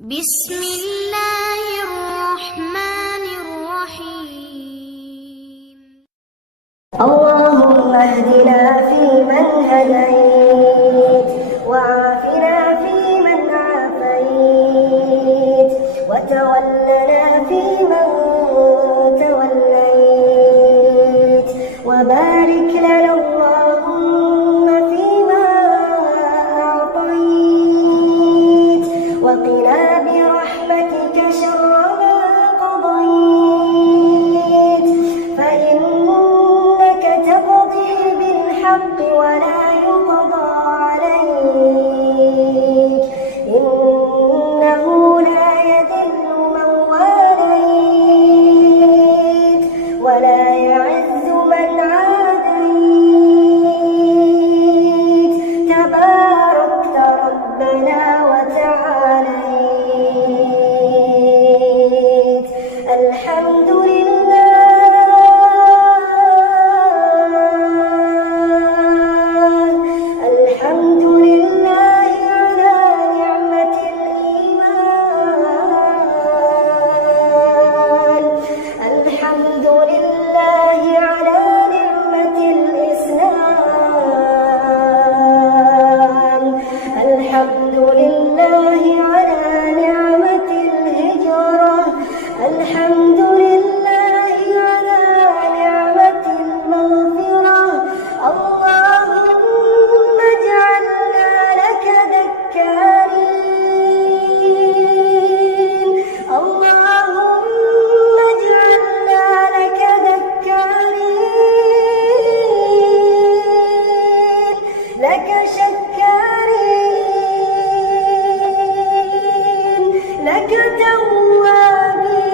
بسم الله الرحمن الرحيم. اللهم اهدنا فيمن هديت، وعافنا فيمن عافيت، وتولنا فيمن توليت، وبارك لنا اللهم فيما أعطيت، وقنا برحمتك شر ما قضيت، فإنك تقضي بالحق ولا يقضى عليك، إنه لا يذل من واليت ولا يعز من عاديت، تباركت ربنا وتعاليت. الحمد لله على نعمة الإيمان، الحمد لله على نعمة الإسلام، الحمد لله على نعمة الهجرة، الحمد لله على نعمة المغفرة. اللهم اجعلنا لك ذكارين، اللهم اجعلنا لك ذكارين، لك شكارين، لك توابين،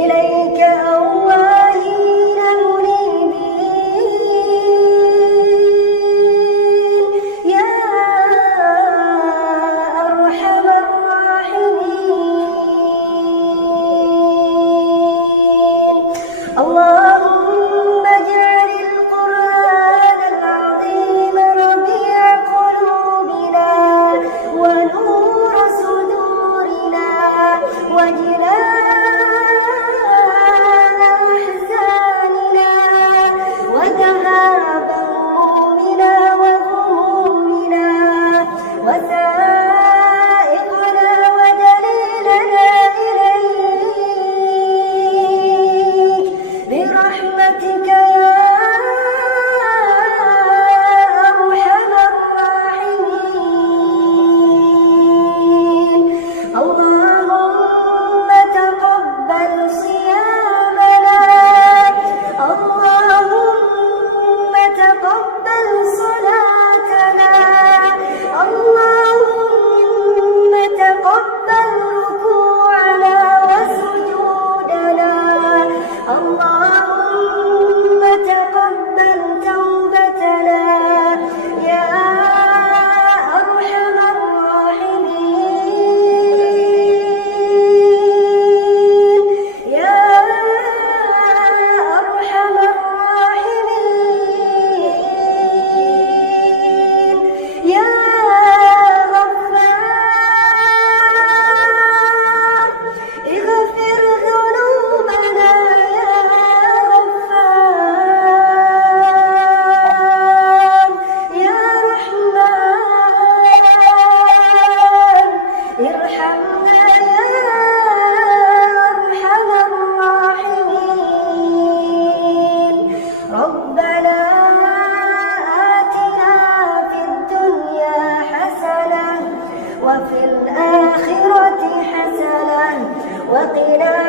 إليك أواهين منيبين، يا أرحم الراحمين. اللهم اجعل القرآن العظيم ربيع قلوبنا ونور صدورنا وجلاء أحزاننا وذهاب همومنا وغمومنا وسائقنا ودليلنا إليك برحمتك يا أرحم الراحمين. اللهم تقبل صيامنا، اللهم تقبل صلاتنا، اللهم تقبل ركوعنا وسجودنا، اللهم تقبل توبتنا يا أرحم الراحمين، يا أرحم الراحمين، يا غفار اغفر ذنوبنا، يا غفار يا رحمن ارحمنا يا أرحم الراحمين. ربنا آتنا في الدنيا حسنة وفي الآخرة حسنة وقنا